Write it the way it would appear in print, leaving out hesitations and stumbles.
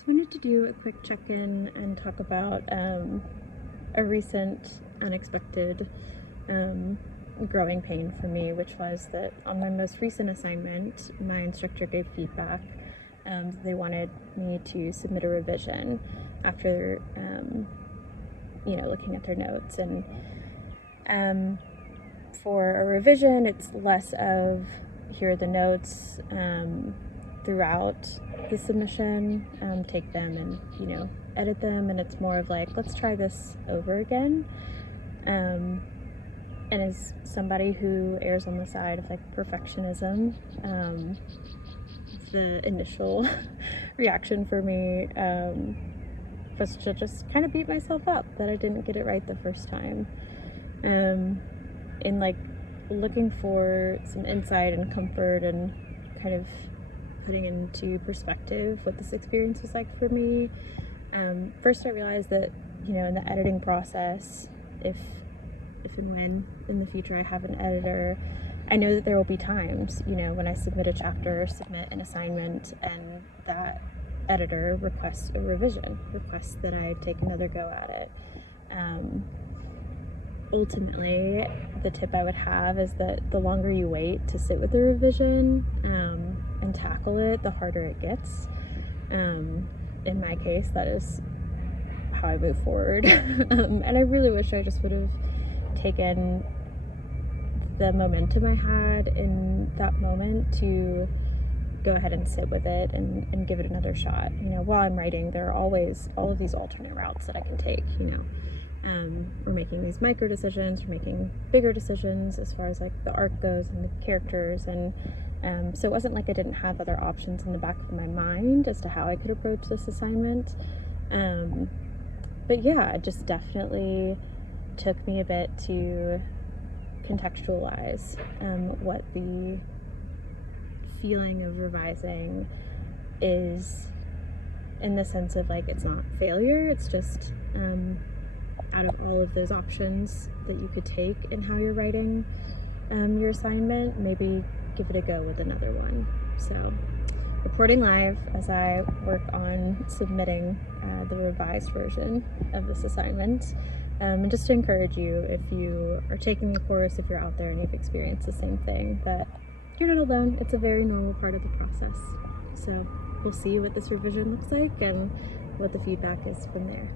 So I wanted to do a quick check-in and talk about a recent unexpected growing pain for me, which was that on my most recent assignment, my instructor gave feedback. They wanted me to submit a revision after, looking at their notes. And for a revision, it's less of here are the notes throughout the submission, take them and edit them, and it's more of like, let's try this over again. And as somebody who errs on the side of like perfectionism, the initial reaction for me was to just kind of beat myself up that I didn't get it right the first time. In like looking for some insight and comfort and kind of putting into perspective what this experience was like for me. First I realized that, in the editing process, if and when in the future I have an editor, I know that there will be times, when I submit a chapter or submit an assignment and that editor requests a revision, requests that I take another go at it. Ultimately, the tip I would have is that the longer you wait to sit with the revision and tackle it, the harder it gets. In my case, that is how I move forward. And I really wish I just would have taken the momentum I had in that moment to go ahead and sit with it and give it another shot. While I'm writing, there are always all of these alternate routes that I can take. We're making these micro decisions, we're making bigger decisions as far as like the arc goes and the characters, and so it wasn't like I didn't have other options in the back of my mind as to how I could approach this assignment. But yeah, it just definitely took me a bit to contextualize what the feeling of revising is, in the sense of like, it's not failure, it's just out of all of those options that you could take in how you're writing your assignment, maybe give it a go with another one. So, reporting live as I work on submitting the revised version of this assignment. And just to encourage you, if you are taking the course, if you're out there and you've experienced the same thing, that you're not alone. It's a very normal part of the process. So we'll see what this revision looks like and what the feedback is from there.